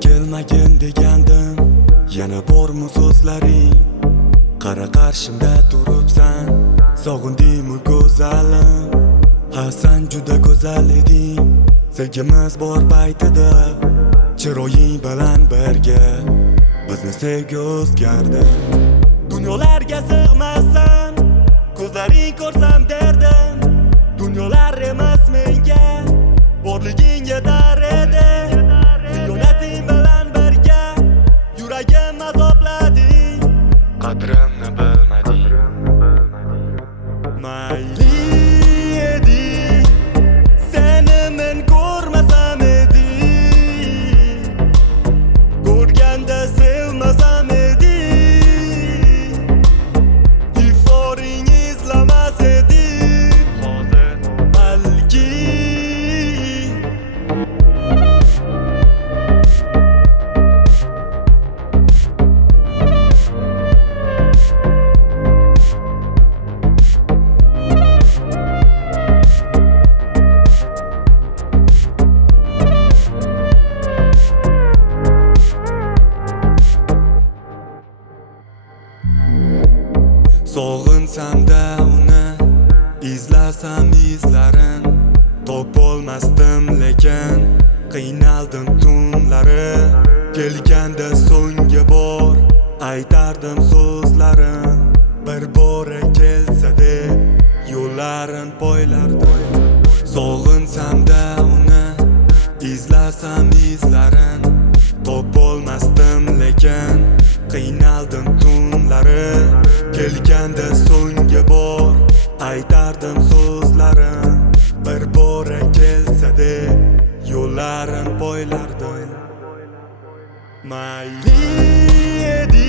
kelmagin degandim, yana bormi so'zlaring? Qara qarshimda turibsan, sog'indimmi go'zalim? Ha, sen juda go'zal eding, sevgimiz bor paytida. Chiroying bilan birga bizni sevgi o'zgardi. Dunyolarga sig'masam, ko'zlaring ko'rsam derdim. Dunyolar emas menga, borliging yetar edi. Xiyonating bilan birga yuragim azoblading. Qadrimni bilmading. Mayli edi, seni men ko'rmasam edi. Ko'rganda sevmasam edi. Iforing izlamas edi. Hozir balki sog'insam-da uni, izlasam izlarin, topolmasdim lekin qiynaldim tunlari. Kelganda so'nggi bor aytardim so'zlarim, bir bora kelsa deb yo'llarin poylardim. Sog'insam-da uni, izlasam izlarin, topolmasdim lekin qiynaldim tunlari. Kelganda so'nggi bor aytardim so'zlarim, bir bora kelsa deb yo'llarin poylardim. Mayli edi,